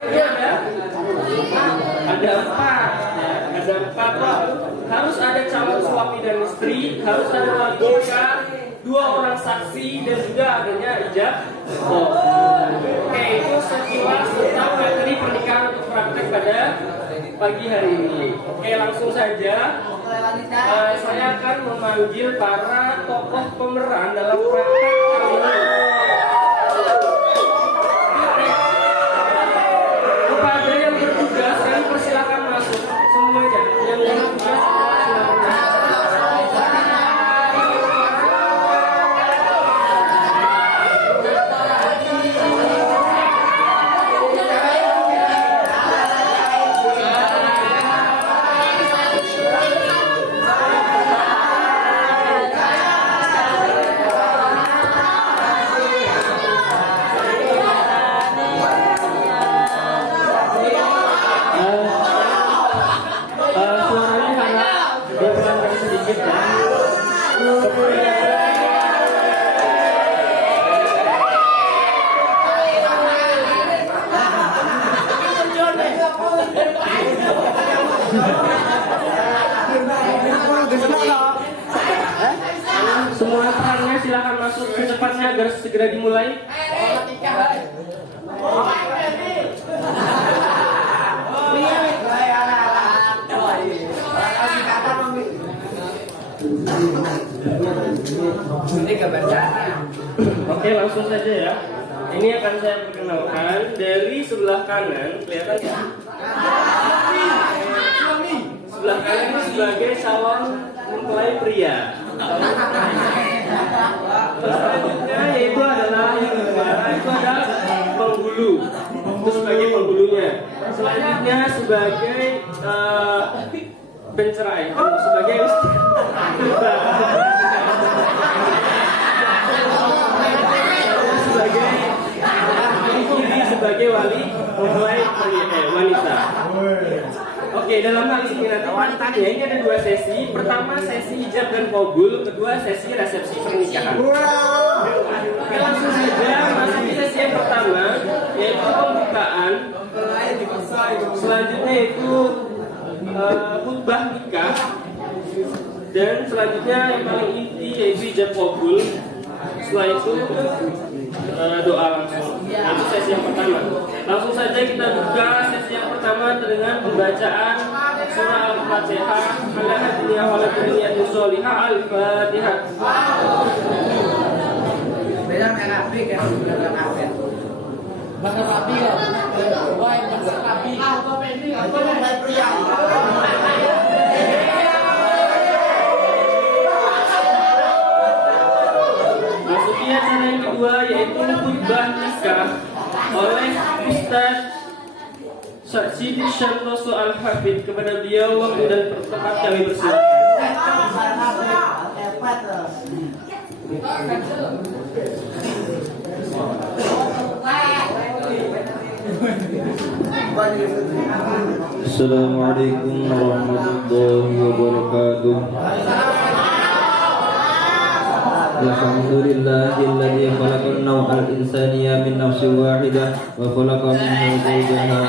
Ada empat, ya. Ada empat. Harus ada calon suami dan istri, harus ada wali nikah, 2 orang saksi, dan juga adanya ijab. Oke, itu sekilas tentang materi pernikahan untuk praktek pada pagi hari ini. Oke, langsung saja. Saya akan memanggil para tokoh pemeran dalam praktek kali ini. Kepada yang bertugas, kalian persilakan masuk semuanya. Yang bertugas silakan masuk. Semua perannya silakan masuk secepatnya agar segera dimulai. Oke, langsung saja ya. Ini akan saya perkenalkan dari sebelah kanan, kelihatan ya? Sebelah kanan ini sebagai calon mempelai pria. Selanjutnya yaitu adalah yang kedua, itu ada penghulu, itu sebagai penghulunya. Selanjutnya sebagai pencerai, sebagai sebagai wali mempelai wanita. Oke, dalam hal ini nanti wanitanya ini ada 2 sesi. Pertama sesi ijab dan qabul, kedua sesi resepsi pernikahan. Oke, langsung saja masuk di sesi yang pertama, yaitu pembukaan. Selanjutnya itu khutbah nikah, dan selanjutnya yang paling inti yaitu ijab qabul. Setelah itu doa langsung. Itu sesi yang pertama. Langsung saja kita buka sesi yang pertama dengan pembacaan surah Al-Fatihah. Ala hadiniya wa la niyatin sholihah. Al-Fatihah. Benar rapi kan, benar rapi. Bakal rapi ya. Wah, bakal rapi. Apa ini? Apa yang pria? Masuki acara yang kedua yaitu khutbah nikah oleh Ustaz Sidi Shantoso Al-Hafid. Kepada beliau waktu dan tempat kami bersilakan. Assalamualaikum warahmatullahi wabarakatuh. Alhamdulillahilladzi khalaqan naw'al insaniya min nafsin wahidah wa khalaqa minha zawjaha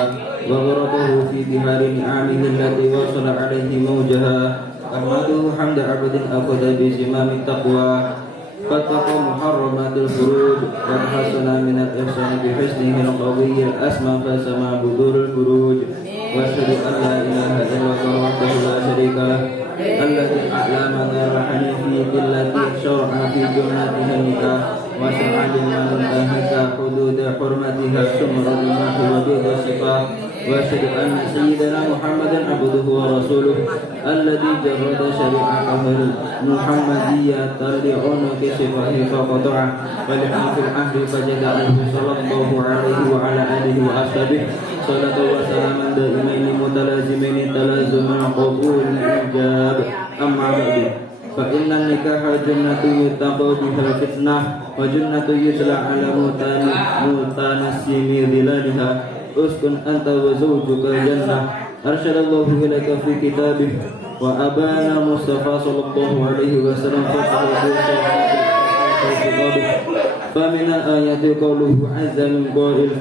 wa gharabahu fi bihari ni'amihi allati wasala 'alaihi mawjaha. Ahmaduhu hamda 'abdin aqada bi zimami taqwa fattaqa muharramatil furuj wa hasana min al-ihsani bi husnihi al-qawiyyi al-asma fa sama budurul buruj wa asyhadu an la ilaha illallah wahdahu la syarika lah alladzi a'lamana al-hanifi allati syar'a fi jumlatihi nikah wa syar'a liman tahika hudud hurmatiha sumratiha wa bidha sifah wa asyhadu anna sayyidana Muhammadan abduhu wa rasuluh alladzi jarrada syari'atahu muhammadiyya tardi'un ki sifahi fa qata'a wa li'afil ahli fajada'ahu sallallahu alaihi wa ala alihi wa ashabihi salatu wa salaman daimaini mutalazimaini talazumul qabul ijab amma ba'du fa inna nikaha jannatu yuttaqu biha fitnah wa jannatu yutla ala mutanassimi dhilaliha uskun anta wa zawjuka jannah arsyadallahu ilaika fi kitabih wa abana mustafa sallallahu alaihi wasallam fa min ayati qawluhu azza min qail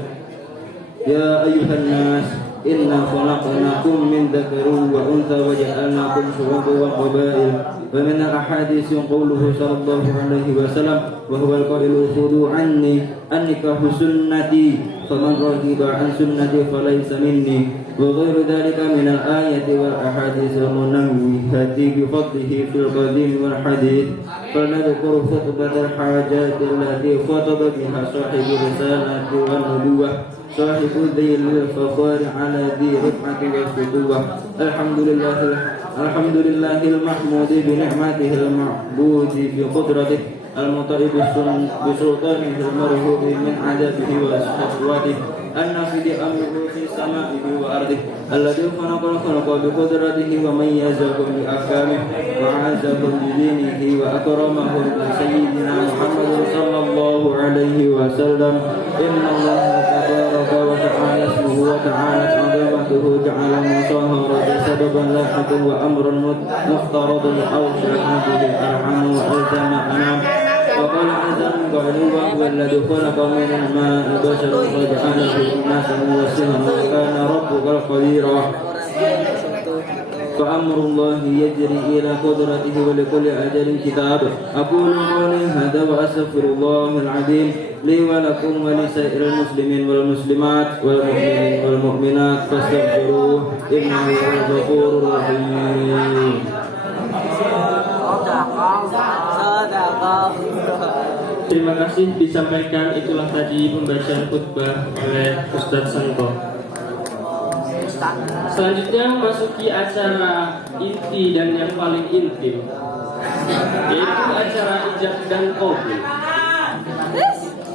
يا أيها الناس إنا خلقناكم من ذكر وأنثى وجعلناكم شعوبا وقبائل ومن الأحاديث قوله صلى الله عليه وسلم وهو القائل خذوا عني النكاح سنتي فمن رغب عن سنتي فليس مني وغير ذلك من الآية والأحاديث المنوهة بفضله في القديم والحديث فنذكر خطبة الحاجات التي خطب بها صاحب الرسالة والنبوة صاحب ذيل الفخار على ذي رفعة والفتوة الحمد لله المحمود بنعمته المعبود بقدرته المطيب بسلطانه المرهوب من عذابه وسخطوته النافذ أمره في سمائه وأرضه الذي خلق الخلق بقدرته وميزهم بأحكامه وعزهم بدينه وأكرمهم بسيدنا محمد صلى الله عليه وسلم إن الله تبارك وتعالى اسمه وتعالى عظمته جعل المصاهرة سببا لاحقا وأمرا مفترضا أوشك به الأرحام وألزم أنام وقال عز من قائل وهو الذي خلق من الماء بشرا وجعله ناسا وسهما وكان ربك قديرا فأمر الله يجري إلى قدرته ولكل أجل كتاب أقول قولي هذا وأستغفر الله العظيم لي ولكم ولسائر المسلمين والمسلمات والمؤمنين والمؤمنات فاستغفروه إنه هو الغفور الرحيم. Terima kasih disampaikan, itulah tadi pembacaan khutbah oleh Ustadz Santo. Selanjutnya memasuki acara inti dan yang paling intim, yaitu acara ijab dan qabul.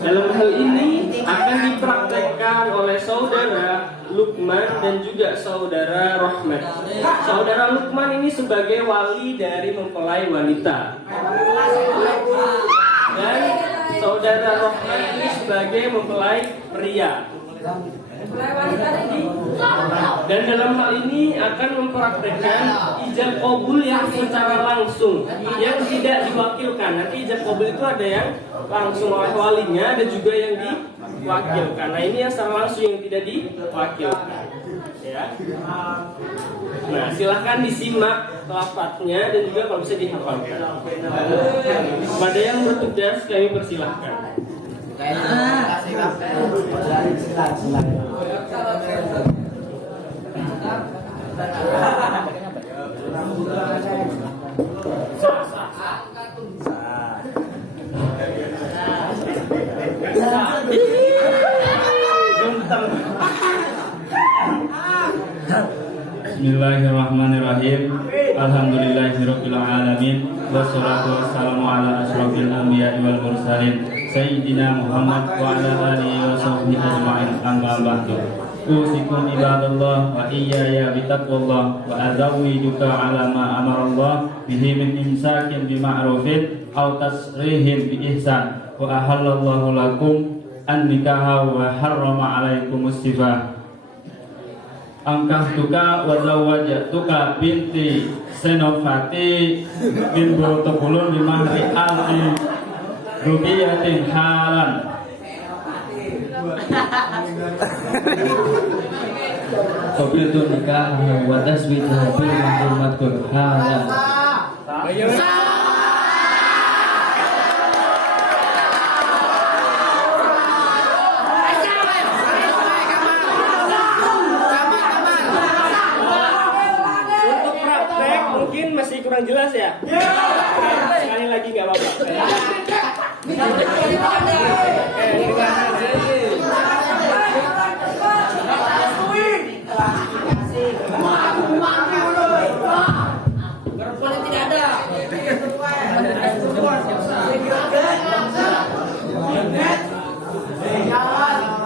Dalam hal ini akan dipraktekkan oleh saudara Lukman dan juga saudara Rahmat. Saudara Lukman ini sebagai wali dari mempelai wanita, dan saudara Rahmat ini sebagai mempelai pria. Dan dalam hal ini akan mempraktekkan ijab qabul yang secara langsung, yang tidak diwakilkan. Nanti ijab qabul itu ada yang langsung oleh walinya, ada juga yang diwakilkan. Nah, ini yang secara langsung, yang tidak diwakilkan. Ya. Nah, silahkan disimak lafadznya dan juga kalau bisa dihafalkan. Pada yang bertugas kami persilahkan. Bismillahirrahmanirrahim. Alhamdulillahirabbil alamin. Wassalatu wassalamu ala asyrofil anbiya'i wal mursalin sayyidina Muhammad wa ala alihi wa sahbihi ajma'in. Amma ba'du. Usikum ibadallah wa iyaya bitaqwallah wa azawwijuka ala ma amarallah bihi min imsakin bima'rufin aw tasrihin bi ihsan wa ahallallahu lakum an-nikaha wa harrama alaikumus sifah. Angkahtuka wa zawwajtuka binti Senofati bin Burtobulun bi mahri alfi rubiyatin halan. Qabiltu nikah wa tasbihu bil mahrumatul halan. Mungkin masih kurang jelas ya? Sekali lagi nggak apa-apa.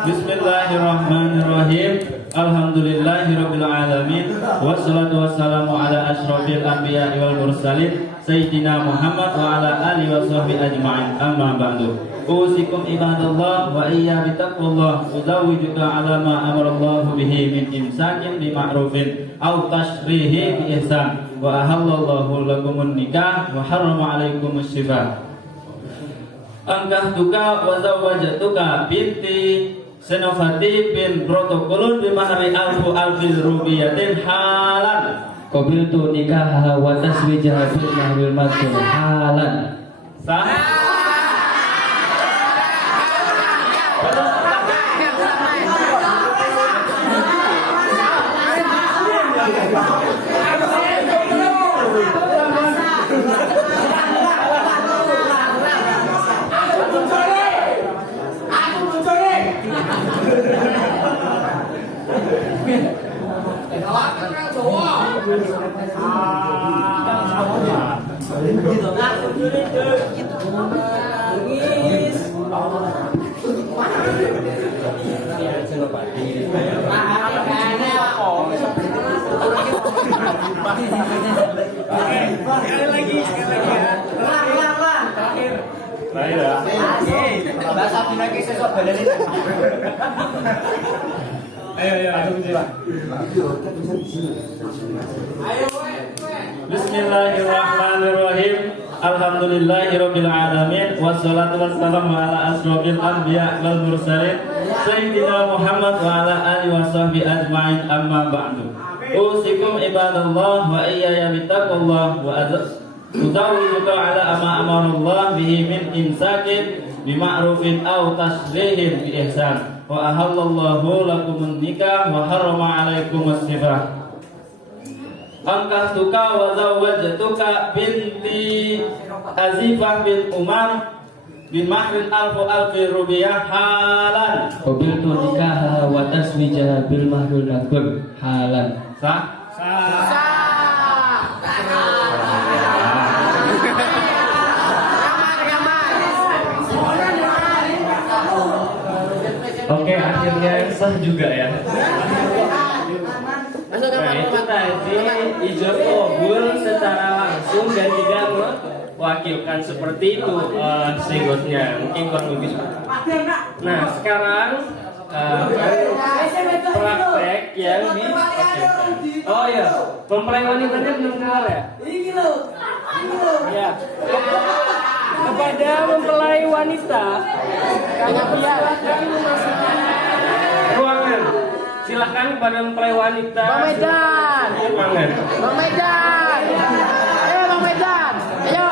Bismillahirrahmanirrahim. Alhamdulillahirabbil alamin. Wassalatu wassalamu ala asyrofil anbiya'i wal mursalin sayyidina Muhammad wa ala alihi wa sahbihi ajma'in. Amma ba'du. Usikum ibadallah wa iyya bitaqwallah. Uzawwijuka ala ma amarallahu bihi min imsakin bi ma'rufin aw tashrihi bi ihsan wa ahallallahu lakumun nikah wa harrama alaikumus sifah. Angkahtuka wa zawwajtuka binti Senofati bin protokolun bimahri alfu alfil rubiyatin halan. Qabiltu nikahaha wa taswijaha bil mahril madkur halan. Sah? Bismillahirrahmanirrahim. Alhamdulillahirabbil alamin wassalatu wassalamu ala asyrofil anbiya wal mursalin sayyidina Muhammad wa ala alihi washabbihi ajmain amma ba'du. Usikum ibadallah wa iyaya bittaqullah wa Tutawiluka ala ama amarullah bihi min imsakin bima'rufin aw tasrihin bi ihsan wa ahallallahu lakumun nikah wa harrama alaikumus sifah. Angkahtuka wa zawwajtuka binti Azifah bin Umar bin mahrin alfi rubiyah halan. Qabiltu nikahaha wa taswijaha bil mahril madkur halan. Sah? Oke, akhirnya sah juga ya. Nah itu tadi ijab kabul secara langsung dan tidak mewakilkan seperti itu sigotnya. Mungkin kurang lebih. Nah sekarang praktek yang diwakilkan. Oh iya, mempelai wanitanya belum keluar ya? Ya. Kepada mempelai wanita, kami silakan memasuki ruangan. Silakan kepada mempelai wanita. Bang Medan. Ruangan. Bang Medan. Ayo Bang Medan. Ayo.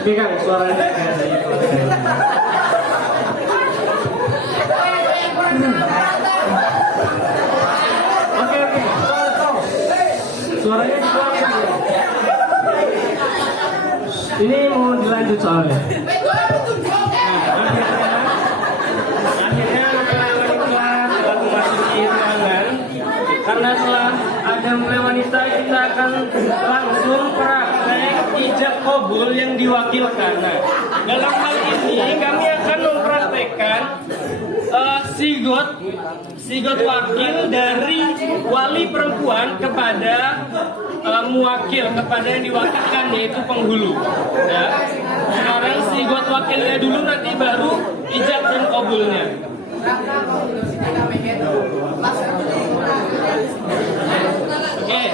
Tapi Kang suaranya Oke. Suaranya dikeluarkan. Ini mau dilanjut soalnya. Akhirnya memasuki ruangan. Karena setelah ada mempelai wanita, kita akan langsung praktek ijab kabul yang diwakilkan. Nah, dalam hal ini kami akan mempraktekkan sigot wakil dari wali perempuan kepada muwakil, kepada yang diwakilkan, yaitu penghulu. Ya. Sekarang sigot wakilnya dulu, nanti baru ijab dan kabulnya. Oke. Oke,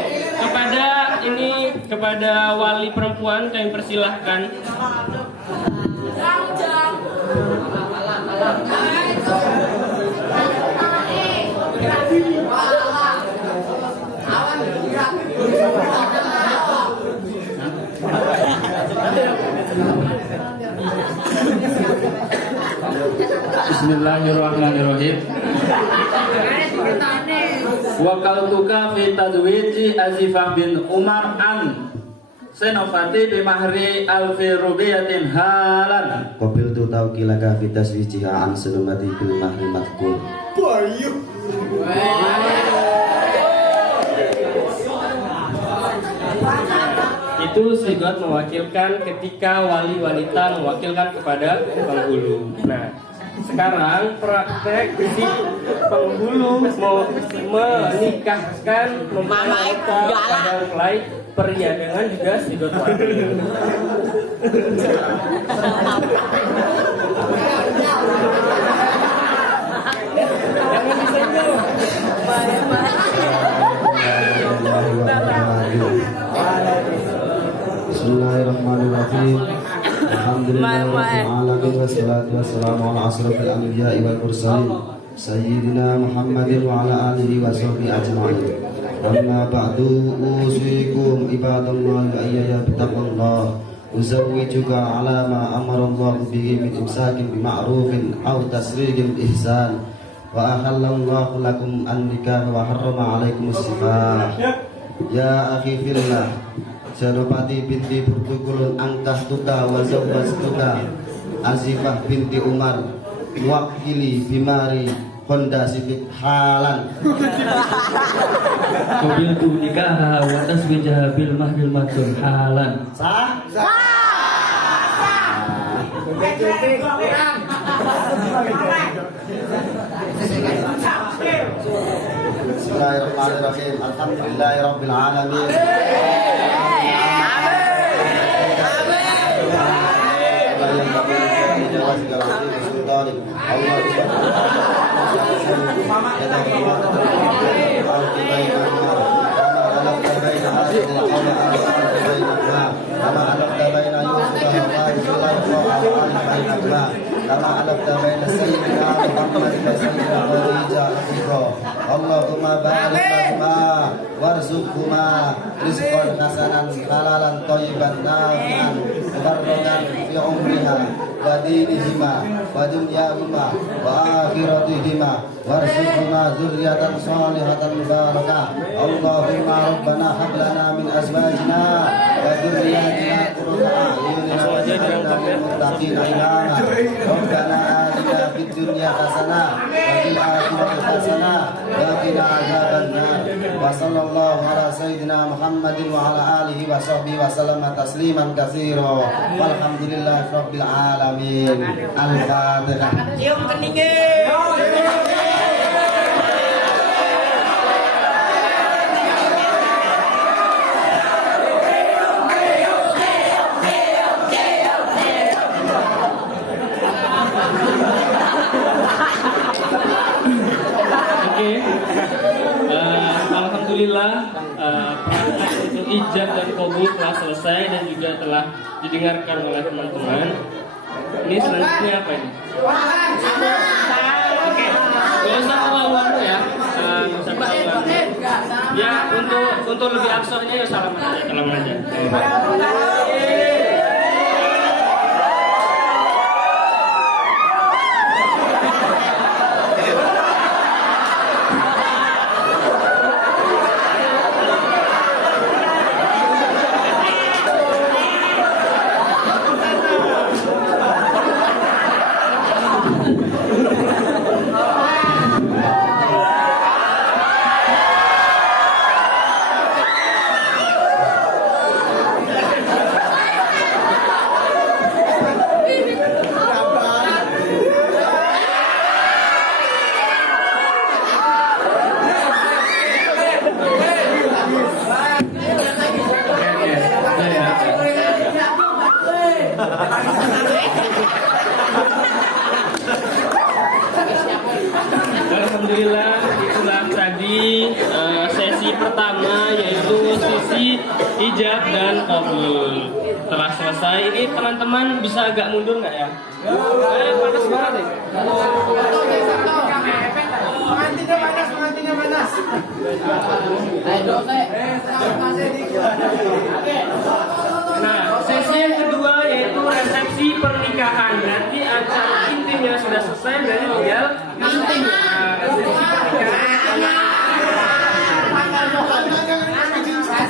kepada wali perempuan kami persilahkan. Bismillahirrahmanirrahim. Wakaltuka fi tazwiji Azifah bin Umar an Senofati bimahri alfi rubiyatin halan. Qabil tu tawkilaka fi taswijiha an sunumati bil mahri madkur. Itu sigot mewakilkan ketika wali wanita mewakilkan kepada penghulu. Nah, sekarang praktek si penghulu mau menikahkan wanita pada mempelai pria dengan juga sigot wakil. Jangan disentuh. Bismillahirrahmanirrahim. Alhamdulillahirrahmanirrahim. Wassalatu wassalamu ala asrafil anbiya'i wal mursalin Sayyidina Muhammadin wa ala alihi wa sahbihi ajma'in. Amma ba'du, usikum ibadallah wa iyaya bitaqwallah. Uzawwijuka ala ma amarallahu bihi min imsakin bima'rufin aw tasriqin ihsan. Wa ahallallahu lakum an-nikah wa harrama alaikumus sifah. Ya akhi fillah, Senopati binti Burtukulun angkah tuka wa zawwajtuka Azifah binti Umar wakili bimari Honda Civic halan. Qabil tu nikaha wa taswijaha bil mahril madkur halan. Sah? Bismillahirrahmanirrahim. Alhamdulillahirabbil alamin. Allahumma barik lahuma warzuqhuma rizqan hasanan halalan thayyiban nafi'an mubarrakan fi umriha wa dinihima wa dunyahuma wa akhiratihima warzuqhuma dzurriatan shalihatan barakah. Allahumma rabbana hab lana min azwajina wa dhurriyyatina qurrata a'yunin waj'alna lil muttaqina imama. Rabbana atina fid dunya hasanah wa fil akhirati hasanah wa qina adzabannar. Wa sallallahu ala sayyidina Muhammadin wa ala alihi wa sahbihi wa sallama tasliman katsira. Walhamdulillahi rabbil alamin. Al-Fatihah. Cium keningnya. Alhamdulillah praktek untuk ijab dan qabul telah selesai dan juga telah didengarkan oleh teman-teman. Ini selanjutnya apa ini? Oke, gak usah terlalu ya. Gak usah terlalu. Ya untuk lebih absurnya ya salam aja. Alhamdulillah, itulah tadi sesi pertama yaitu sisi ijab dan qabul. Telah selesai, ini teman-teman bisa agak mundur nggak ya? Panas banget nih. Pengantinnya panas. Nah, sesi yang kedua yaitu resepsi pernikahan. Berarti acara intimnya sudah selesai, berarti tinggal resepsi pernikahan.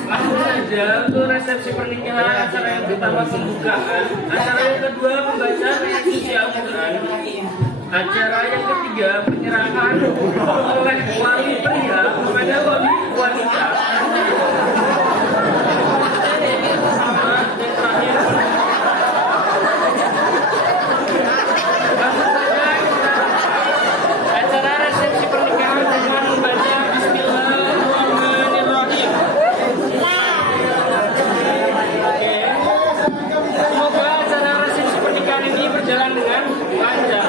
Langsung saja untuk resepsi pernikahan, acara yang pertama pembukaan, acara yang kedua pembacaan ayat suci Al-Quran, acara yang ketiga penyerahan oleh wali pria kepada wali wanita. Acara resepsi pernikahan dengan membaca Bismillahirrahmanirrahim. Oke. Semoga acara resepsi pernikahan ini berjalan dengan lancar.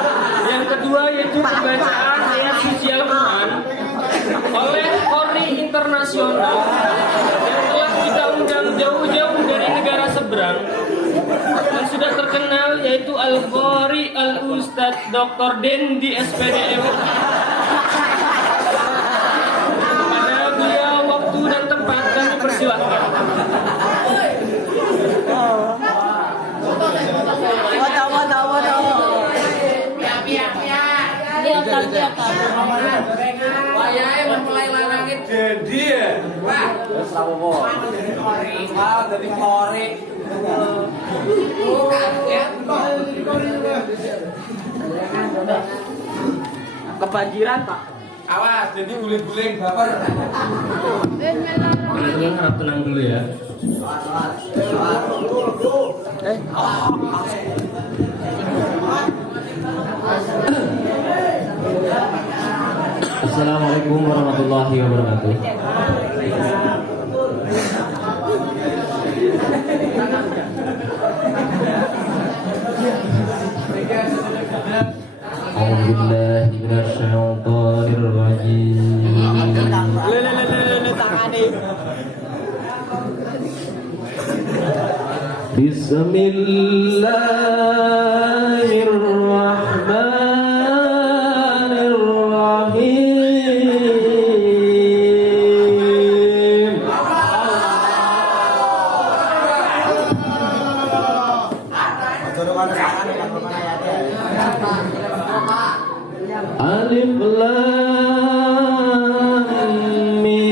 Yang kedua yaitu pembacaan ayat suci Al-Quran oleh Qori internasional yang telah kita undang jauh-jauh dari negara seberang dan sudah terkenal, yaitu Al-Qori Al-Ustadz Dr. Dendi SPDM. Pada beliau waktu dan tempat kami persilahkan. Wayahe memulai lanangin Dendi ya. Wah. Dari Kori. Kebanjiran Pak. Awas, jadi guling-guling baper. Teman-teman harap tenang dulu ya. Assalamualaikum warahmatullahi wabarakatuh. A'udzubillahi minasyaitonir rajim. Bismillahirrahmanirrahim. Alif Lam Mim.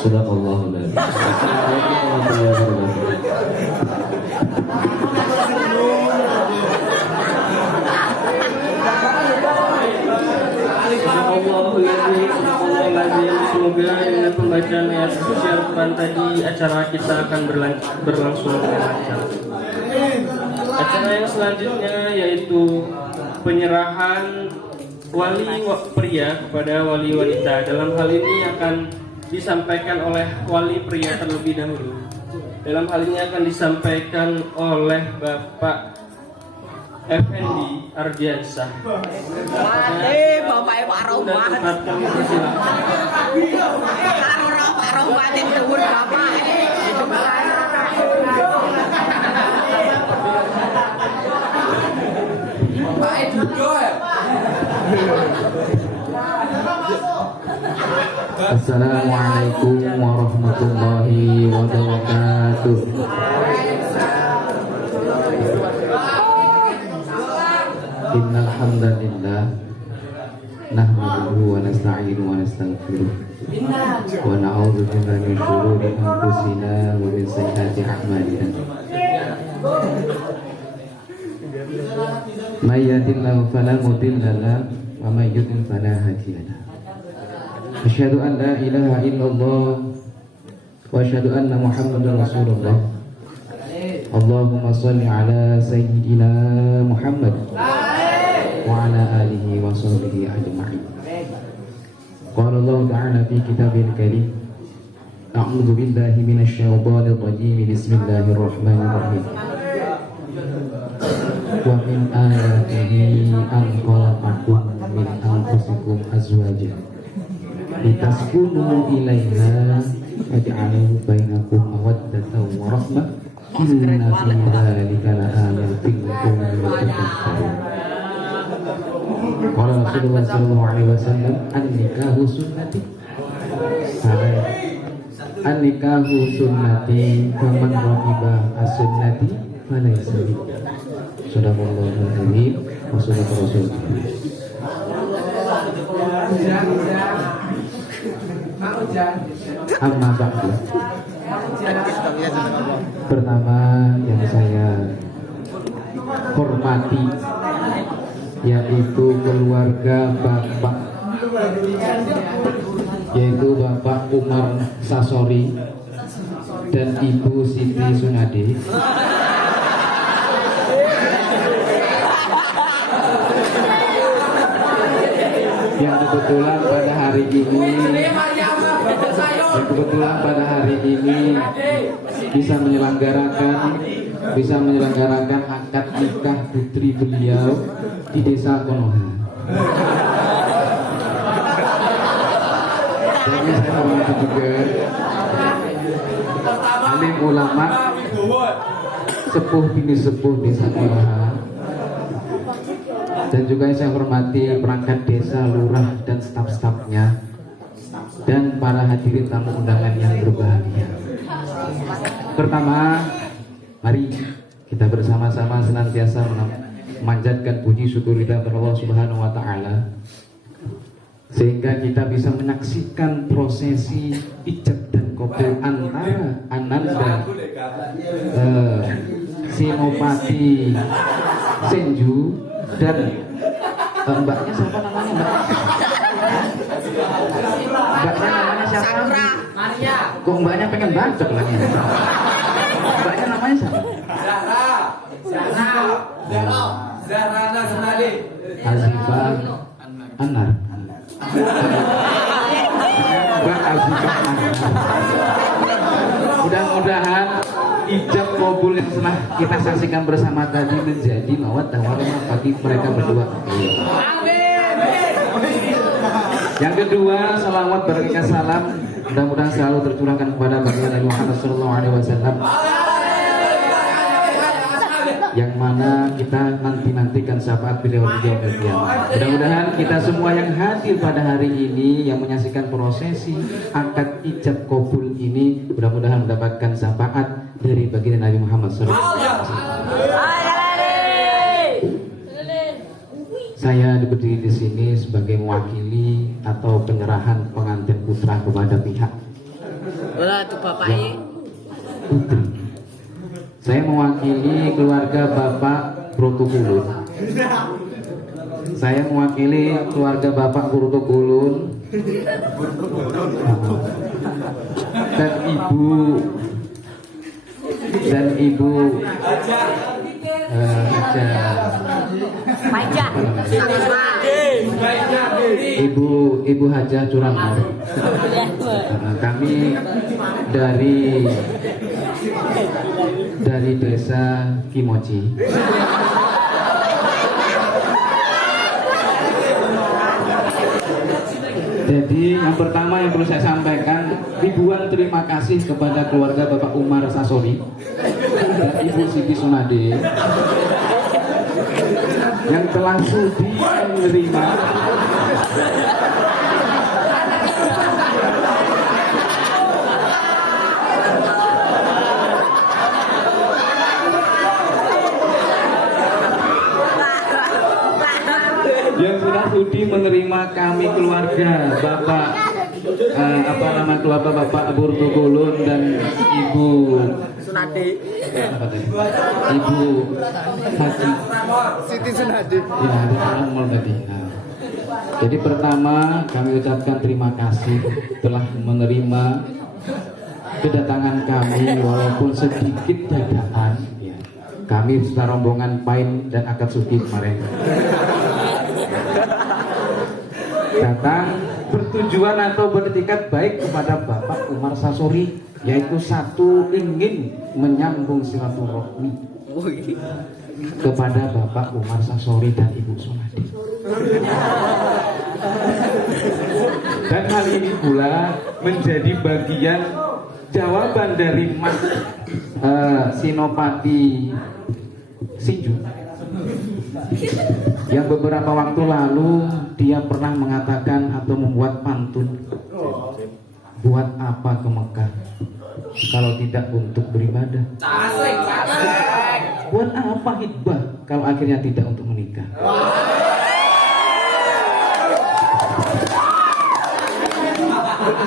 Sadaqallahul adzim. Assalamualaikum warahmatullahi wabarakatuh. Semoga dengan pembacaan ayat suci Al-Quran tadi acara kita akan berlangsung dengan lancar. Acara yang selanjutnya yaitu penyerahan wali pria kepada wali wanita. Dalam hal ini akan disampaikan oleh wali pria terlebih dahulu. Dalam hal ini akan disampaikan oleh Bapak Effendi Ardiansah. Bapak Pak Rohmat. Kami persilakan. Pak Rohmat itu Bapak. Pak Edudo ya. Assalamualaikum warahmatullahi wabarakatuh. Innal hamdalillah nahmaduhu wa nasta'inuhu wa nastaghfiruh wa na'udzu billahi min shururi anfusina wa min sayyiati a'malina. May yahdihillahu fala mudilla lahu wa may yudlil fala hadiya lahu. Asyhadu an la ilaha illallah wa asyhadu anna Muhammadar Rasulullah. Allahumma shalli ala sayyidina Muhammad wa ala alihi wa sahbihi ajma'in. Qala Allah ta'ala fi kitabil karim. A'udzu billahi minasy syaithanir rajim. Bismillahirrahmanirrahim. wa min ayatihi an khalaqakum min anfusikum azwajan litaskunu ilaiha wa ja'ala bainakum mawaddatan wa rahmah inna fi dzalika laayatin liqaumin yatafakkarun. Qala Rasulullah sallallahu alaihi wasallam an-nikahu sunnati an-nikahu sunnati faman raqiba as-sunnati falaysa minni. Sadaqallahul azim wa sadaqa rasulullah. Amma ba'du. Pertama yang saya hormati yaitu keluarga Bapak, yaitu Bapak Umar Sasori dan Ibu Siti Sunade, yang kebetulan pada hari ini bisa menyelenggarakan akad nikah putri beliau di desa Konoha. Dan saya hormati juga alim ulama, sepuh bini sepuh desa Konoha, dan juga saya hormati perangkat desa, lurah dan staf-stafnya, dan para hadirin tamu undangan yang berbahagia. Pertama, mari kita bersama-sama senantiasa memanjatkan puji syukur kita kepada Allah Subhanahu wa taala sehingga kita bisa menyaksikan prosesi ijab dan kabul antara Ananda Senopati Senju dan mbaknya siapa namanya, mbak? Mbaknya namanya siapa? Maria. Kok mbaknya pengen bacok lagi? Mbaknya namanya siapa? Zahra Sunade. Azifah Anar. Mbak Azifah Anar. Mudah-mudahan ijab kabul yang telah kita saksikan bersama tadi menjadi mawaddah warahmah bagi mereka berdua. Yang kedua, salawat berkah salam mudah-mudahan selalu tercurahkan kepada baginda Nabi Muhammad SAW, yang mana kita nantikan syafaat beliau di yaumil qiyamah. Mudah-mudahan kita semua yang hadir pada hari ini yang menyaksikan prosesi akad ijab kabul ini mudah-mudahan mendapatkan syafaat dari baginda Nabi Muhammad SAW. Saya berdiri di sini sebagai mewakili atau penyerahan pengantin putra kepada pihak putri. Saya mewakili keluarga Bapak Brotokulun. Saya mewakili keluarga Bapak Brotokulun dan Ibu Ibu Hajah Curanmor. Kami dari desa Kimochi. Jadi yang pertama yang perlu saya sampaikan, ribuan terima kasih kepada keluarga Bapak Umar Sasori dan Ibu Siti Sunade yang telah sudi menerima kami keluarga Bapak keluarga Bapak Brotokulun dan Ibu Sunade, Ibu Haji Siti Sunade. Jadi pertama kami ucapkan terima kasih telah menerima kedatangan kami walaupun sedikit dadakan. Kami secara rombongan Pain dan akad suci kemarin datang bertujuan atau beretikat baik kepada Bapak Umar Sasori, yaitu satu ingin menyambung silaturahmi kepada Bapak Umar Sasori dan Ibu Sunadi. Dan hal ini pula menjadi bagian jawaban dari Mas Sinopati Sinju yang beberapa waktu lalu dia pernah mengatakan atau membuat pantun, buat apa ke Mekah kalau tidak untuk beribadah, buat apa hitbah kalau akhirnya tidak untuk menikah.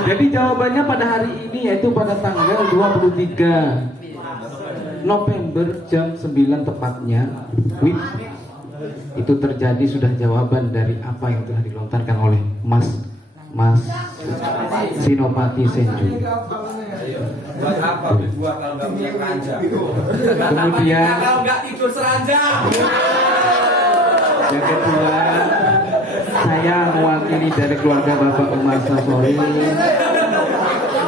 Jadi jawabannya pada hari ini, yaitu pada tanggal 23 November jam 9 tepatnya, itu terjadi sudah jawaban dari apa yang telah dilontarkan oleh Mas Sinopati Senju. Kemudian kalau nggak tidur seranjang. yang kedua, saya mewakili dari keluarga Bapak Umar Sasori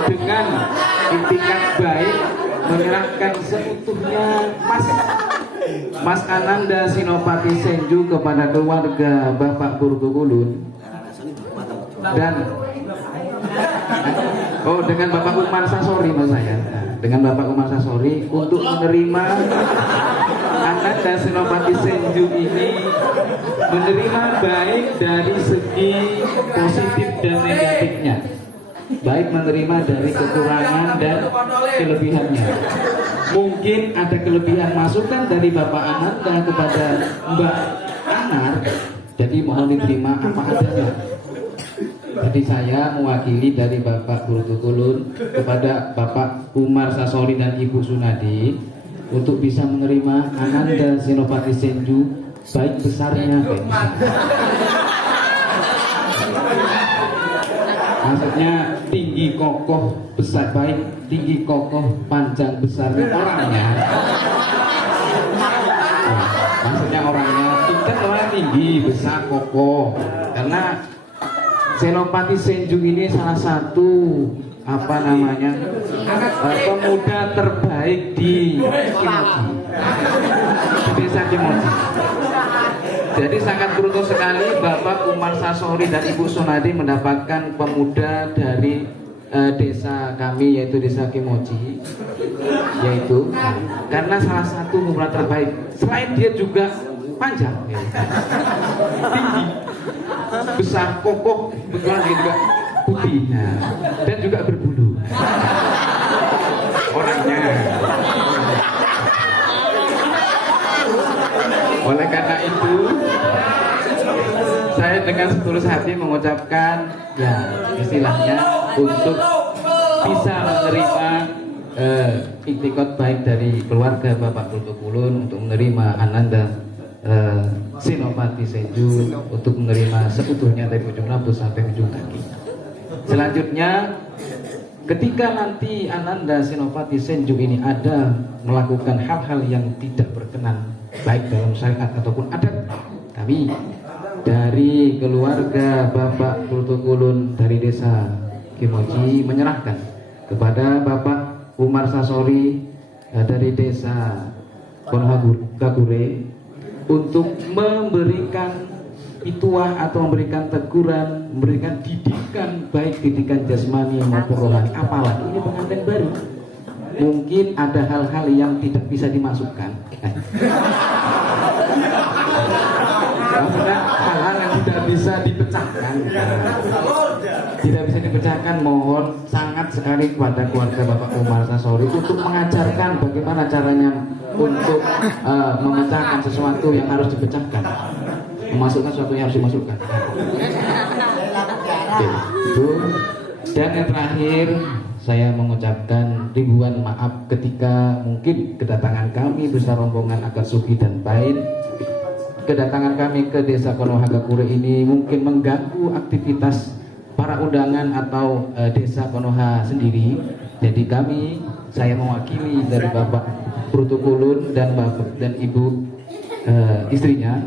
dengan itikat baik menyerahkan seutuhnya Mas Ananda Sinopati Senju kepada keluarga Bapak Burtukulun dan dengan Bapak Umar Sasori mas saya, dengan Bapak Umar Sasori untuk menerima Ananda Sinopati Senju ini, menerima baik dari segi positif dan negatifnya, baik menerima dari kekurangan dan kelebihannya. Mungkin ada kelebihan masukan dari Bapak Ananda kepada Mbak Anar, jadi mohon diterima apa adanya. Jadi saya mewakili dari Bapak Burtukulun kepada Bapak Umar Sasori dan Ibu Sunadi untuk bisa menerima Ananda Sinopati Senju baik besarnya, maksudnya tinggi kokoh besar, baik tinggi kokoh panjang besar orangnya. Maksudnya orangnya kita orangnya tinggi besar kokoh, karena Sinopati Senju ini salah satu pemuda terbaik di Kimoji, di desa Kimoji. Jadi sangat beruntung sekali Bapak Umar Sasori dan Ibu Sunadi mendapatkan pemuda dari desa kami, yaitu desa Kimoji, yaitu karena salah satu pemuda terbaik. Selain dia juga panjang, tinggi, besar, kokoh, betulan dia juga putih, dan juga berbulu orangnya. Oleh karena itu, saya dengan setulus hati mengucapkan, ya istilahnya, untuk bisa menerima iktikad baik dari keluarga Bapak Burtukulun untuk menerima Ananda Sinopati Senju, untuk menerima seutuhnya dari ujung rambut sampai ujung kaki. Selanjutnya, ketika nanti Ananda Sinopati Senju ini ada melakukan hal-hal yang tidak berkenan baik dalam syariat ataupun adat, kami dari keluarga Bapak Burtukulun dari desa Kimoji menyerahkan kepada Bapak Umar Sasori dari desa Konohagure untuk memberikan pituah atau memberikan teguran, memberikan didikan, baik didikan jasmani maupun rohani. Apalagi ini pengantin baru, mungkin ada hal-hal yang tidak bisa dimasukkan. Hal-hal yang tidak bisa dipecahkan, mohon sangat sekali kepada keluarga Bapak Umar Sasori untuk mengajarkan bagaimana caranya untuk memecahkan sesuatu yang harus dipecahkan, memasukkan sesuatu yang harus dimasukkan. Oke, itu. Dan yang terakhir, saya mengucapkan ribuan maaf ketika mungkin kedatangan kami bersama rombongan Akatsuki dan Pain, kedatangan kami ke desa Konohagakure ini mungkin mengganggu aktivitas para undangan atau desa Konoha sendiri. Jadi saya mewakili dari Bapak Burtukulun dan Bapak dan Ibu istrinya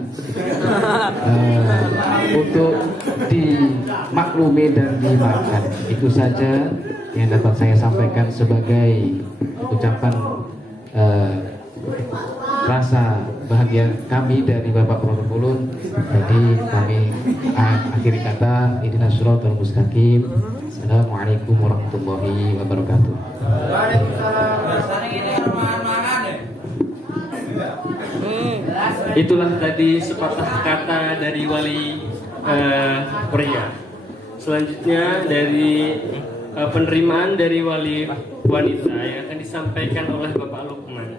untuk dimaklumi dan dimaafkan. Itu saja yang dapat saya sampaikan sebagai ucapan rasa bahagia kami dari Bapak Protokol. Jadi kami akhiri kata ihdinas shiratal mustaqim. Assalamualaikum warahmatullahi wabarakatuh. Itulah tadi sepatah kata dari wali pria. Selanjutnya dari penerimaan dari wali wanita yang akan disampaikan oleh Bapak Lukman.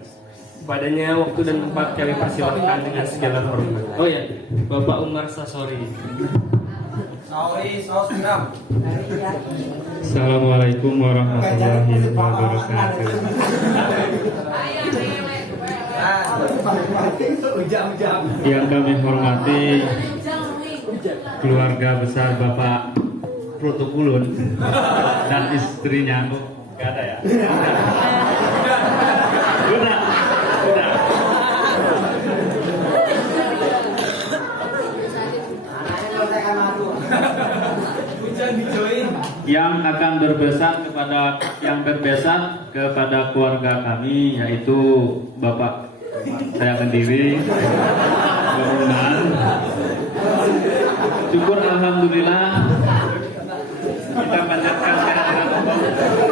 Padanya waktu dan tempat kami persilahkan dengan segala hormat. Oh ya, Bapak Umar Sasori. Assalamualaikum warahmatullahi wabarakatuh. Yang kami hormati keluarga besar Bapak Protokulun dan istrinya. Gak ada ya? Udah. Yang akan berbesan kepada keluarga kami, yaitu Bapak saya sendiri, Bapak. Syukur alhamdulillah kita panjatkan kehadiran Allah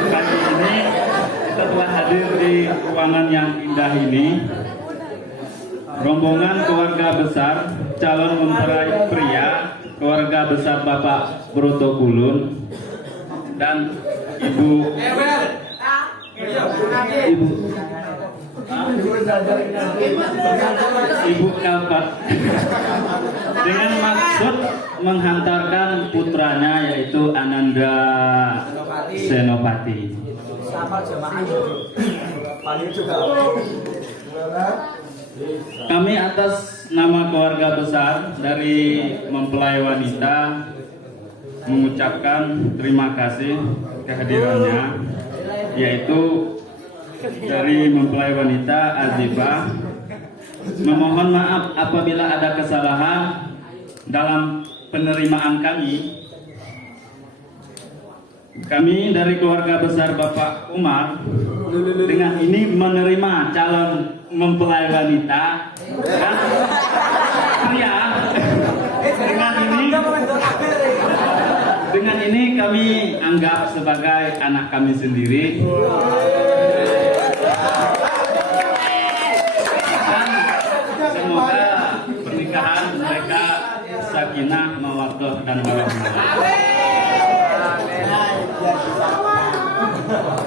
kali ini. Kita telah hadir di ruangan yang indah ini. Rombongan keluarga besar calon mempelai pria, keluarga besar Bapak Protokulun dan Ibu Kalpat dengan maksud menghantarkan putranya yaitu Ananda Senopati. Kami atas nama keluarga besar dari mempelai wanita mengucapkan terima kasih kehadirannya, yaitu dari mempelai wanita Azifah, memohon maaf apabila ada kesalahan dalam penerimaan kami. Kami dari keluarga besar Bapak Umar dengan ini menerima calon mempelai wanita dan pria. Dengan ini kami anggap sebagai anak kami sendiri. Dan semoga pernikahan mereka sakinah, mawaddah dan warahmah.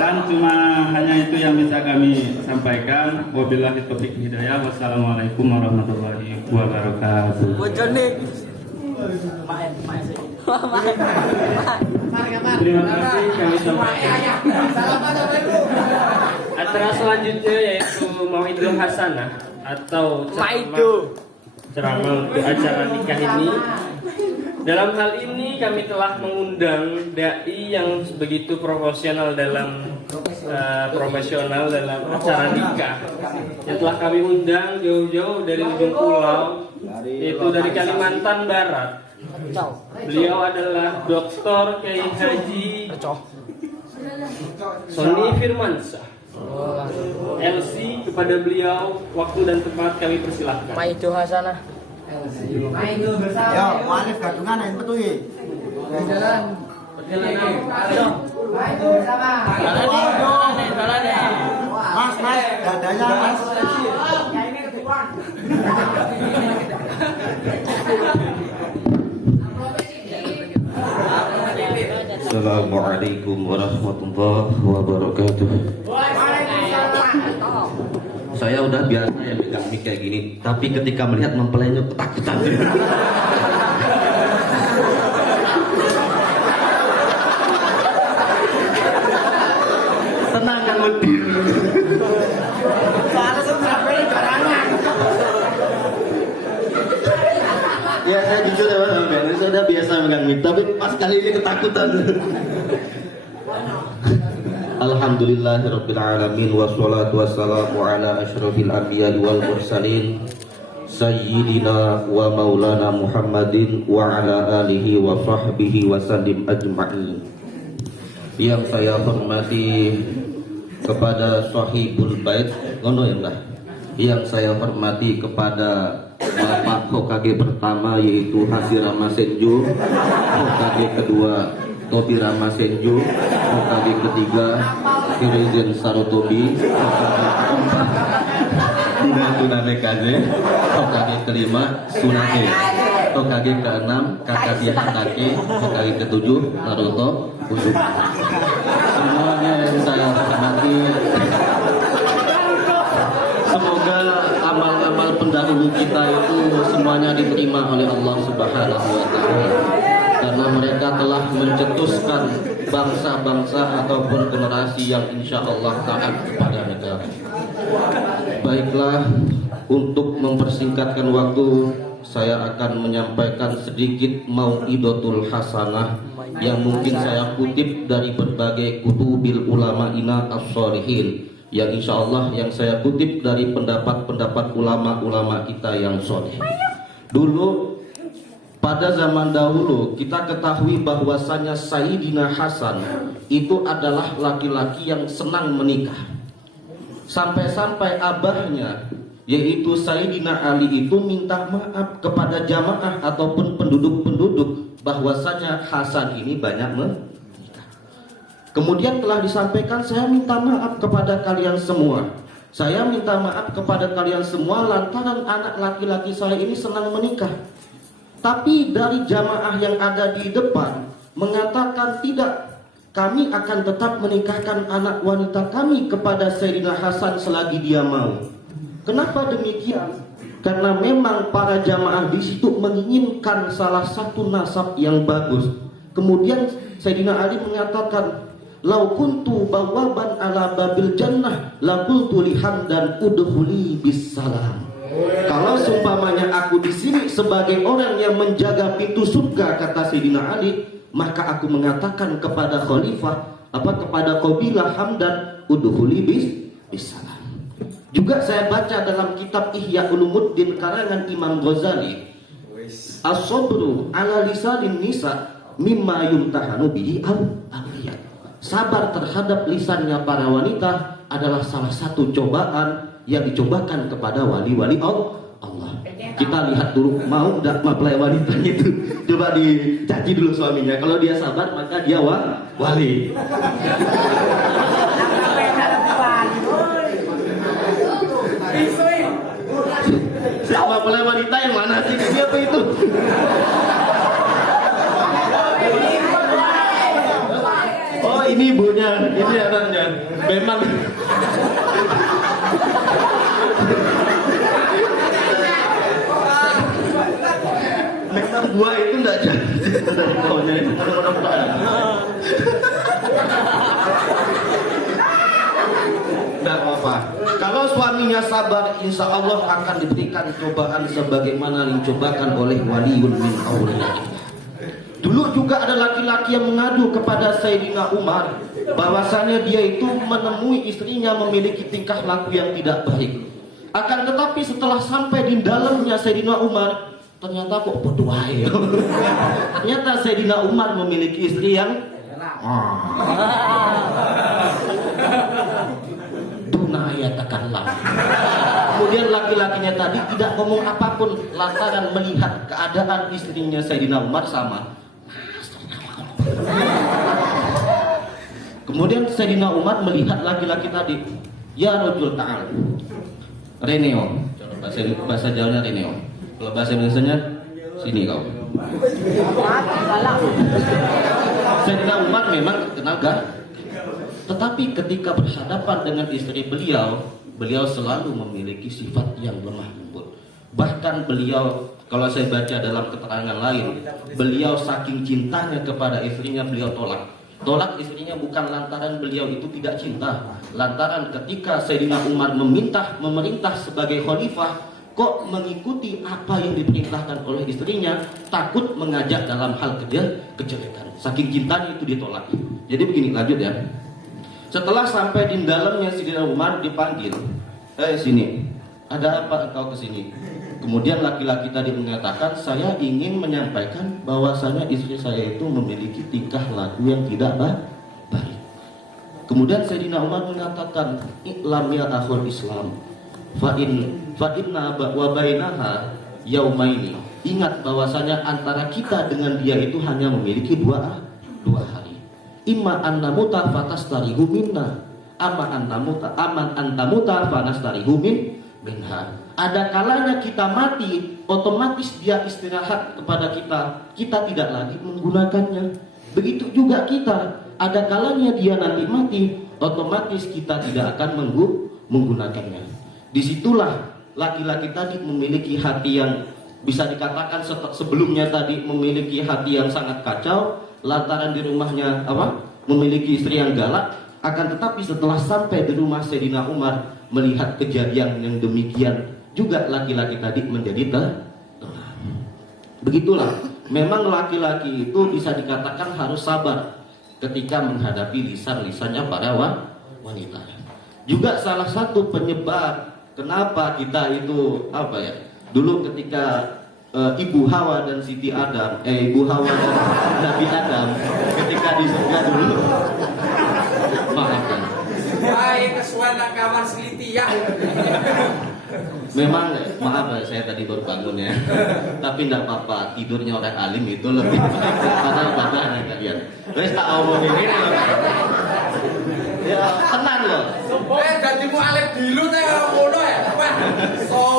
Dan cuma hanya itu yang bisa kami sampaikan. Wabillahi taufiq hidayah. Wassalamualaikum warahmatullahi wabarakatuh. Terima kasih kami sampaikan. Acara selanjutnya yaitu Mauidul Hasanah atau ceramah untuk acara nikah ini. Dalam hal ini kami telah mengundang dai yang begitu profesional dalam acara nikah, yang telah kami undang jauh-jauh dari ujung pulau, yaitu dari Kalimantan Barat. Beliau adalah Dr. Kiai Haji Sony Firmansyah. LC, kepada beliau waktu dan tempat kami persilahkan. Maido Hasanah. Ya, mualif gadungan yang betul ya. Mas, dadanya mas. Assalamualaikum warahmatullahi wabarakatuh. Saya udah biasa ya pegang mic kayak gini, tapi ketika melihat mempelainya ketakutan. Tenang kan lebih. Ya saya jujur ya Bang, saya udah biasa megang mic, tapi pas kali ini ketakutan. Alhamdulillahirabbil alamin wassalatu wassalamu ala asyrofil anbiya'i wal mursalin sayyidina wa maulana Muhammadin wa ala alihi wa sahbihi wa sallim ajma'in. Yang saya hormati kepada sahibul bait, ngono ya Mbah. yang saya hormati kepada Bapak Hokage pertama yaitu Hashirama Senju, Hokage kedua Tobi Rama Senju, Hokage ketiga Hiruzen Sarutobi, Hokage Tsunade Kaze, Hokage kelima Tsunade, Hokage keenam Kakashi Hatake, Hokage ketujuh Naruto Uzumaki. Semuanya yang saya hormati, semoga amal-amal pendahulu kita itu semuanya diterima oleh Allah Subhanahu wa Ta'ala, karena mereka telah mencetuskan bangsa-bangsa ataupun generasi yang insya Allah taat kepada negara. Baiklah, untuk mempersingkatkan waktu, saya akan menyampaikan sedikit mau'idotul hasanah yang mungkin saya kutip dari berbagai kutubil ulama'ina as-sholihin, yang insya Allah yang saya kutip dari pendapat-pendapat ulama-ulama kita yang soleh. Dulu pada zaman dahulu kita ketahui bahwasanya Sayyidina Hasan itu adalah laki-laki yang senang menikah. Sampai-sampai abahnya yaitu Sayyidina Ali itu minta maaf kepada jamaah ataupun penduduk-penduduk bahwasanya Hasan ini banyak menikah. Kemudian telah disampaikan, saya minta maaf kepada kalian semua. Saya minta maaf kepada kalian semua lantaran anak laki-laki saya ini senang menikah. Tapi dari jamaah yang ada di depan mengatakan tidak, kami akan tetap menikahkan anak wanita kami kepada Sayyidina Hasan selagi dia mau. Kenapa demikian? Karena memang para jamaah di situ menginginkan salah satu nasab yang bagus. Kemudian Sayyidina Ali mengatakan, "Lau kuntu bawaban ala babil jannah, la qultu li Hamdan udkhuli bisalam." Kalau seumpamanya aku di sini sebagai orang yang menjaga pintu surga, kata Sayyidina Ali, maka aku mengatakan kepada khalifah kepada Qabilah Hamdan udkhuli bisalam. Juga saya baca dalam kitab Ihya Ulumuddin karangan Imam Ghazali, as-sabru ala lisanin nisa mimma yumtahanu bihi al-awliyat. Sabar terhadap lisannya para wanita adalah salah satu cobaan yang dicobakan kepada wali-wali Allah. Kita lihat dulu, mau tidak mempelai wanita itu, coba dicaci dulu suaminya. Kalau dia sabar maka dia wali. Siapa mempelai wanita yang mana sih? Siapa itu? Oh, ini ibunya, ini anaknya. Memang memang gua itu enggak jadi. Enggak apa-apa. Kalau suaminya sabar, insya Allah akan diberikan cobaan sebagaimana dicobakan oleh waliun min awliya. Dulu juga ada laki-laki yang mengadu kepada Sayyidina Umar bahwasanya dia itu menemui istrinya memiliki tingkah laku yang tidak baik. Akan tetapi setelah sampai di dalamnya Sayyidina Umar, ternyata kok berdoa ya. Ternyata Sayyidina Umar memiliki istri yang dunayatakallam. Kemudian laki-lakinya tadi tidak ngomong apapun lantaran melihat keadaan istrinya Sayyidina Umar sama. Kemudian Sayyidina Umar melihat laki-laki tadi, ya rajul ta'al, reneo, bahasa Jawanya reneo, kalau bahasa Indonesianya sini kau. Sayyidina Umar memang tenaga, tetapi ketika berhadapan dengan istri beliau, beliau selalu memiliki sifat yang lemah lembut. Bahkan beliau, kalau saya baca dalam keterangan lain, beliau saking cintanya kepada istrinya, beliau tolak istrinya bukan lantaran beliau itu tidak cinta, lantaran ketika Sayyidina Umar memerintah sebagai khalifah, kok mengikuti apa yang diperintahkan oleh istrinya, takut mengajak dalam hal kejelekan. Saking cintanya itu ditolak. Jadi begini, lanjut ya. Setelah sampai di dalamnya Sayyidina Umar dipanggil, sini, ada apa engkau kesini? Kemudian laki-laki tadi mengatakan, saya ingin menyampaikan bahwasanya istri saya itu memiliki tingkah laku yang tidak baik. Kemudian Sayyidina Umar mengatakan, "I'lam ya akhul Islam, fa inna wa bainaha yaumaini. Ingat bahwasanya antara kita dengan dia itu hanya memiliki dua hari. Imma annamuta fatastarihu minna, aman antamuta fanastarihu minha. Ada kalanya kita mati, otomatis dia istirahat kepada kita tidak lagi menggunakannya. Begitu juga kita, ada kalanya dia nanti mati, otomatis kita tidak akan menggunakannya. Disitulah laki-laki tadi memiliki hati yang bisa dikatakan sebelumnya tadi memiliki hati yang sangat kacau, lantaran di rumahnya memiliki istri yang galak. Akan tetapi setelah sampai di rumah Sayyidina Umar, melihat kejadian yang demikian, juga laki-laki tadi menjadi tenang. Begitulah, memang laki-laki itu bisa dikatakan harus sabar ketika menghadapi lisan-lisannya para wanita. Juga salah satu penyebab kenapa kita itu dulu ketika Ibu Hawa dan Siti Adam, Ibu Hawa dan Nabi Adam ketika di surga dulu, maafkan. Baik, kesuan kamar seliti ya. Memang maaf ya, saya tadi baru bangun ya. Tapi tidak apa-apa, tidurnya orang alim itu lebih baik daripada badannya kalian. Wes tak omongin ini loh. Ya, tenang loh. Jadi mu'alif dulu teh ngono ya.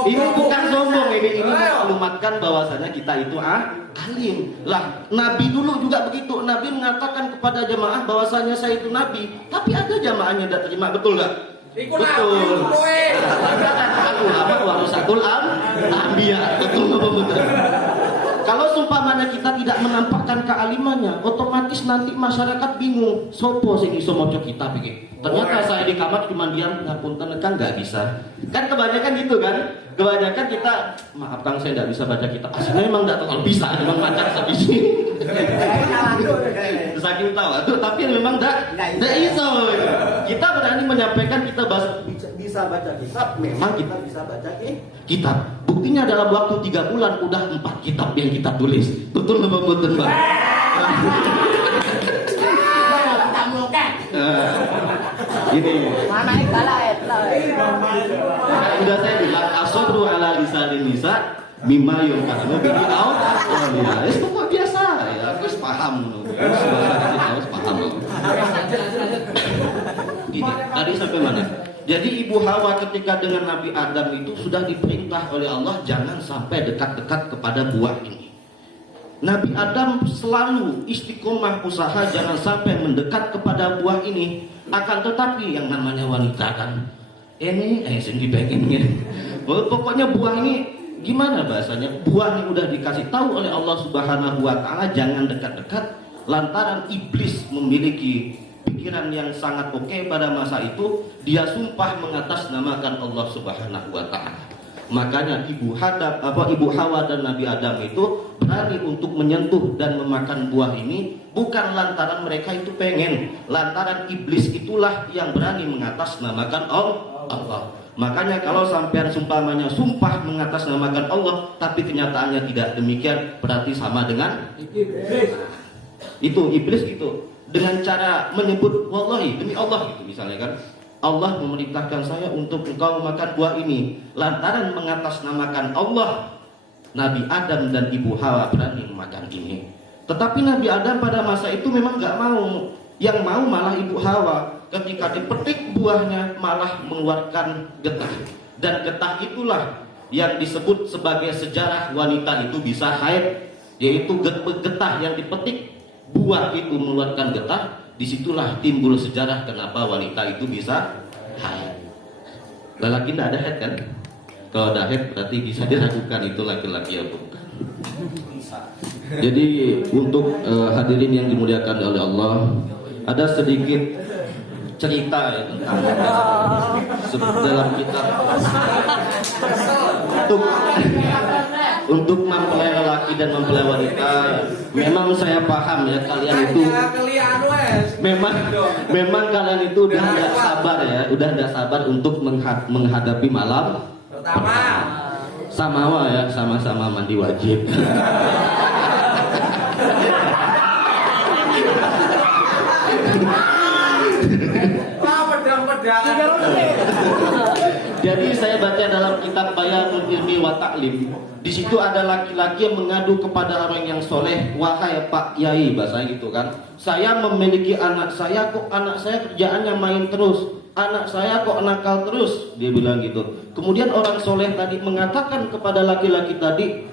Ini bukan sombong, ini maklumatkan bahwasanya kita itu alim. Lah, Nabi dulu juga begitu. Nabi mengatakan kepada jemaah bahwasanya saya itu Nabi, tapi ada jemaahnya tidak terima, betul nggak? Betul. Betul. Kalau sumpamanya kita tidak menampakkan kealimannya, otomatis nanti masyarakat bingung. Sopo sing iso maca kitab iki? Ternyata saya di kamar cuma diam, ngapunten kan nggak bisa. Kan kebanyakan gitu kan? Kebanyakan kita, maaf Kang saya nggak bisa baca kitab. Aslinya memang nggak terlalu bisa, memang baca sedikit. Saking tahu, tapi memang nggak iso. Kita berani menyampaikan kita bisa baca kitab, memang kita bisa baca kitab. Buktinya dalam waktu 3 bulan udah 4 kitab yang kita tulis. Betul nggak betul Mbak? Ini. Mana kalah Udah saya bilang asabru ala lisanin nisa mimma yumkanu bihi au ya. Itu kok biasa ya. Harus paham harus paham. Gini, tadi sampai mana? Jadi Ibu Hawa ketika dengan Nabi Adam itu sudah diperintah oleh Allah jangan sampai dekat-dekat kepada buah ini. Nabi Adam selalu istiqomah usaha jangan sampai mendekat kepada buah ini. Akan tetapi yang namanya wanita kan ini sendiri pengennya. Pokoknya buah ini gimana bahasanya? Buah yang udah dikasih tahu oleh Allah Subhanahu wa taala jangan dekat-dekat lantaran iblis memiliki pikiran yang sangat oke pada masa itu, dia sumpah mengatasnamakan Allah Subhanahu wa taala. Makanya Ibu Hawa dan Nabi Adam itu berani untuk menyentuh dan memakan buah ini bukan lantaran mereka itu pengen, lantaran iblis itulah yang berani mengatasnamakan Allah. Makanya kalau sampean sumpamanya sumpah mengatasnamakan Allah tapi kenyataannya tidak demikian, berarti sama dengan iblis. Itu iblis itu dengan cara menyebut wallahi demi Allah gitu misalnya kan, Allah memerintahkan saya untuk engkau makan buah ini, lantaran mengatasnamakan Allah, Nabi Adam dan Ibu Hawa berani makan ini. Tetapi Nabi Adam pada masa itu memang nggak mau, yang mau malah Ibu Hawa. Ketika dipetik buahnya malah mengeluarkan getah, dan getah itulah yang disebut sebagai sejarah wanita itu bisa haid, yaitu getah yang dipetik buah itu mengeluarkan getah. Disitulah timbul sejarah kenapa wanita itu bisa haid. Lelaki tidak ada haid kan? Kalau ada haid berarti bisa diragukan itu laki-laki atau bukan. Jadi untuk hadirin yang dimuliakan oleh Allah, ada sedikit cerita ya tentang dalam kitab untuk mempelai lelaki dan mempelai wanita. Memang saya paham ya kalian itu memang kalian itu udah tidak sabar ya, udah tidak sabar untuk menghadapi malam pertama. Sama-sama mandi wajib. Jadi saya baca saya dalam kitab Bayanul Ilmi wa Ta'lim, di situ ada laki-laki yang mengadu kepada orang yang soleh, wahai Pak Yai, bahasanya gitu kan, saya memiliki anak saya, kok anak saya kerjaannya main terus, anak saya kok nakal terus, dia bilang gitu. Kemudian orang soleh tadi mengatakan kepada laki-laki tadi,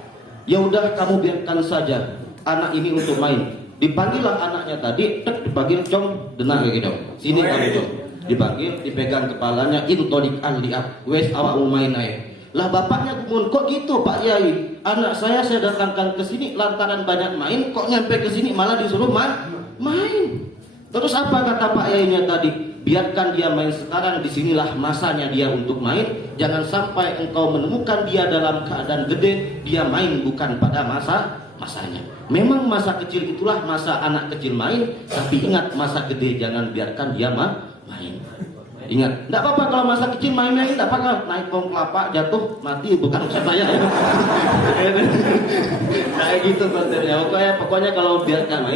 ya udah kamu biarkan saja anak ini untuk main. Dipanggillah anaknya tadi, dipanggil com, dengar kayak gitu, sini kamu com. Dipanggil, dipegang kepalanya, intodik lihat, wes awak mau main aja. Lah bapaknya gumun, kok gitu Pak Yai? Anak saya datangkan ke sini lantaran banyak main, kok nyampe ke sini malah disuruh main. Terus apa kata Pak Yainya tadi? Biarkan dia main sekarang, disinilah masanya dia untuk main. Jangan sampai engkau menemukan dia dalam keadaan gede, dia main bukan pada masanya. Memang masa kecil itulah masa anak kecil main, tapi ingat masa gede jangan biarkan dia main. Ingat, tidak apa-apa kalau masa kecil main-main, tidak apa-apa. Naik pohon kelapa, jatuh, mati, bukan urusan saya. Kayak gitu konsepnya. Pokoknya kalau biarkan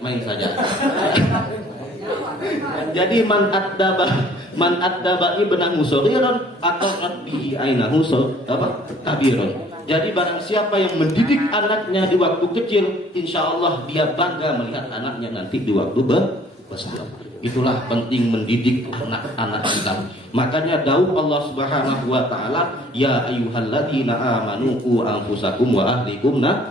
main saja. Jadi man addaba ibnahu shaghiran aqrat bihi ainahu kabiran. Jadi barang siapa yang mendidik anaknya di waktu kecil, insya Allah dia bangga melihat anaknya nanti di waktu besar. Itulah penting mendidik anak-anak kita. Makanya dawuh Allah Subhanahu wa taala, ya ayyuhalladzina amanu qu anfusakum wa ahlikum nar.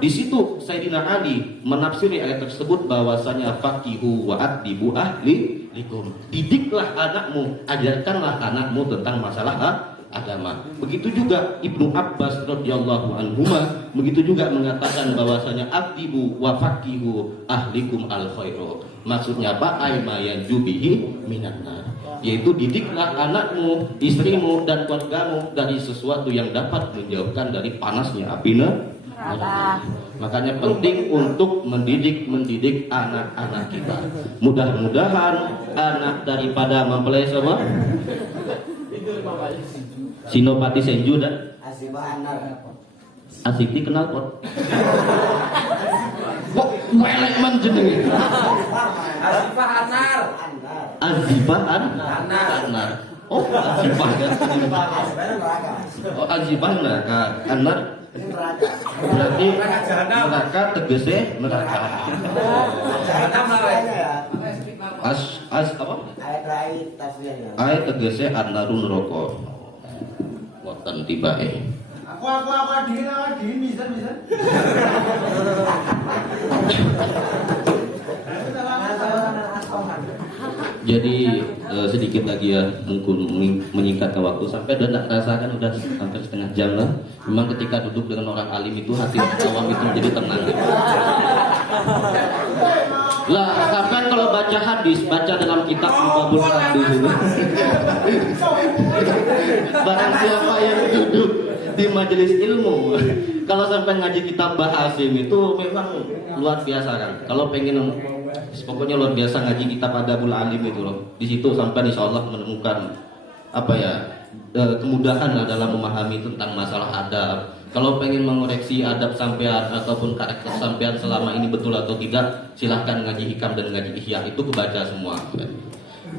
Di situ Sayyidina Ali menafsiri ayat tersebut bahwasanya faqihu wa adibu ahlikum. Didiklah anakmu, ajarkanlah anakmu tentang masalah agama. Begitu juga Ibnu Abbas radhiyallahu anhuma begitu juga mengatakan bahwasanya adibu wa faqihu ahlikum al khairu. Maksudnya apa? Aima yanjubihi minan nar. Yaitu didiklah anakmu, istrimu dan keluargamu dari sesuatu yang dapat menjauhkan dari panasnya api neraka. Makanya penting untuk mendidik anak-anak kita. Mudah-mudahan anak daripada mempelai semua Sinopati Senju dan Asik dikenal pot. Kok melek man jenenge? Azifah Anar. Azifah Anar. Oh, Azifah ya. Oh, Azifah neraka. Anar berarti neraka tegese neraka. Apa? Ayat tegese anarun neraka. Wonten tibae. Aku adin bisa. Jadi sedikit lagi ya, mungkin menyingkatkan waktu sampai udah tak rasakan udah hampir setengah jam lah. Memang ketika duduk dengan orang alim itu hati awam itu menjadi tenang. Gitu. Lah, sampai kalau baca hadis, baca dalam kitab Kitabul Hadis itu. Barang siapa yang duduk di majelis ilmu, kalau sampai ngaji kitab Bahasim itu memang luar biasa kan. Kalau pengen pokoknya luar biasa ngaji kitab Adabul Alim itu loh. Di situ sampai insyaallah menemukan apa ya kemudahan dalam memahami tentang masalah adab. Kalau pengen mengoreksi adab sampean ataupun karakter sampean selama ini betul atau tidak, silahkan ngaji hikam dan ngaji ihya, itu kebaca semua.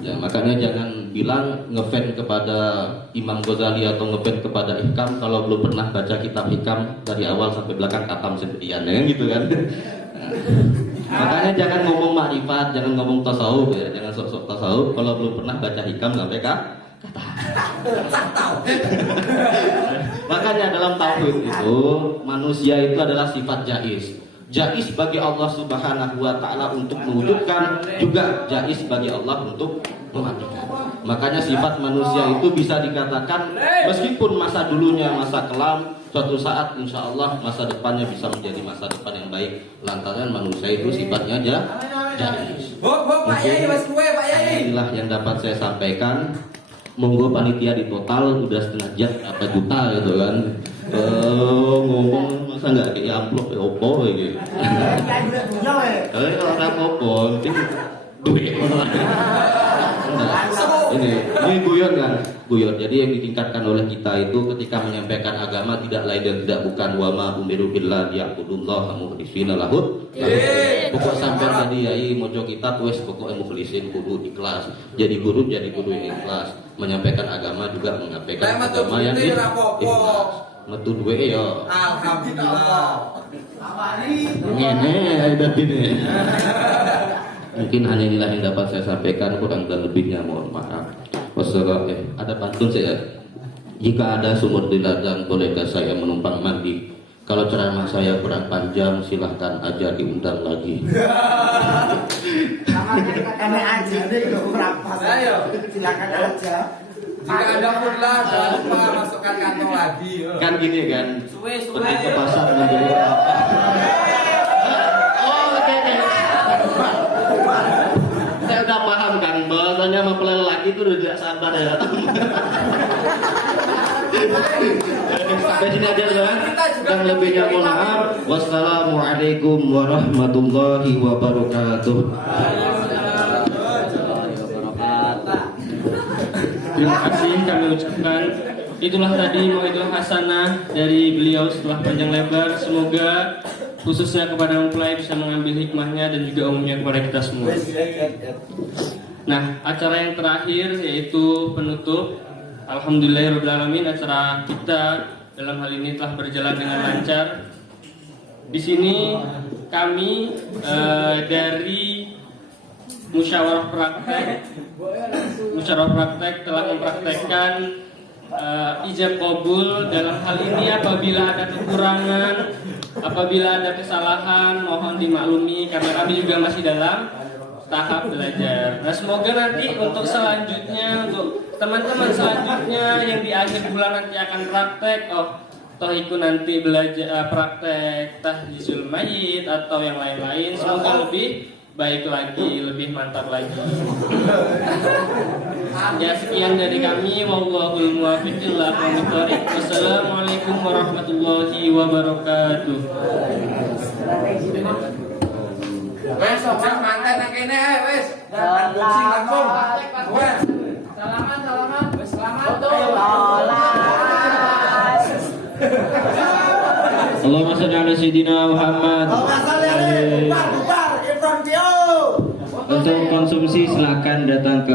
Ya, makanya jangan bilang ngefans kepada Imam Ghazali atau ngefans kepada hikam kalau belum pernah baca kitab hikam dari awal sampai belakang katam sendirian ya gitu kan. Makanya jangan ngomong makrifat, jangan ngomong tasawuf ya, jangan sok-sok tasawuf kalau belum pernah baca hikam sampai kata. Makanya dalam tauhid itu manusia itu adalah sifat jaiz. Jaiz bagi Allah Subhanahu wa taala untuk mewujudkan, juga jaiz bagi Allah untuk mematikan. Makanya sifat manusia itu bisa dikatakan meskipun masa dulunya masa kelam, suatu saat insya Allah masa depannya bisa menjadi masa depan yang baik lantaran manusia itu sifatnya jaiz. Inilah yang dapat saya sampaikan. Monggo panitia di total udah setengah jam apa juta gitu kan. Ngomong masa nggak kayak amplop ya opo gitu. Kalau nggak opo, penting duit. Ini guyon kan? Guyon. Jadi yang ditingkatkan oleh kita itu ketika menyampaikan agama tidak lain dan tidak bukan wa ma umiru illa liya'budullaha mukhlishina lahud. Pokok sampai tadi yai mojo kita wes pokok mukhlisin kudu ikhlas. Jadi guru yang ikhlas. Menyampaikan agama juga menyampaikan agama yang ikhlas. Metu duwe ya. Alhamdulillah. Ngene ada gini. Mungkin hanya inilah yang dapat saya sampaikan, kurang dan lebihnya mohon maaf. Wassalamualaikum. Ada pantun saya. Jika ada sumur di ladang, bolehkah saya menumpang mandi? Kalau ceramah saya kurang panjang, silahkan aja diundang lagi. Kami aja deh berapa? Silakan aja. Jika ada pula jangan lupa masukkan kantong lagi. Kan gini kan, pergi ke pasar membeli apa? Oh, oke. Saya udah paham kan, bahasanya mempelai laki itu udah tidak sabar ya. Sampai sini aja teman. Dan lebihnya mohon maaf. Wassalamualaikum warahmatullahi wabarakatuh. Terima kasih kami ucapkan. Itulah tadi mauidul hasanah dari beliau setelah panjang lebar. Semoga khususnya kepada mempelai bisa mengambil hikmahnya dan juga umumnya kepada kita semua. Nah, acara yang terakhir yaitu penutup. Alhamdulillahirrahmanirrahim, acara kita dalam hal ini telah berjalan dengan lancar. Di sini kami dari musyawarah praktek telah mempraktekkan ijab kabul. Dalam hal ini apabila ada kekurangan, apabila ada kesalahan, mohon dimaklumi karena kami juga masih dalam tahap belajar. Nah, semoga nanti untuk selanjutnya, untuk teman-teman selanjutnya yang di akhir bulan nanti akan praktek, toh itu nanti belajar praktek tahjizul mayit atau yang lain-lain, semoga lebih baik lagi, lebih mantap lagi. Ya, sekian dari kami. Wallahul muwaffiq ila aqwamit thoriq. Wassalamualaikum warahmatullahi wabarakatuh. Wes, sopan manten nang kene ae wes. Unboxing langsung. Wes. Salaman. Wes selamat. Allahumma shalli ala sayyidina Muhammad. Untuk konsumsi silakan datang ke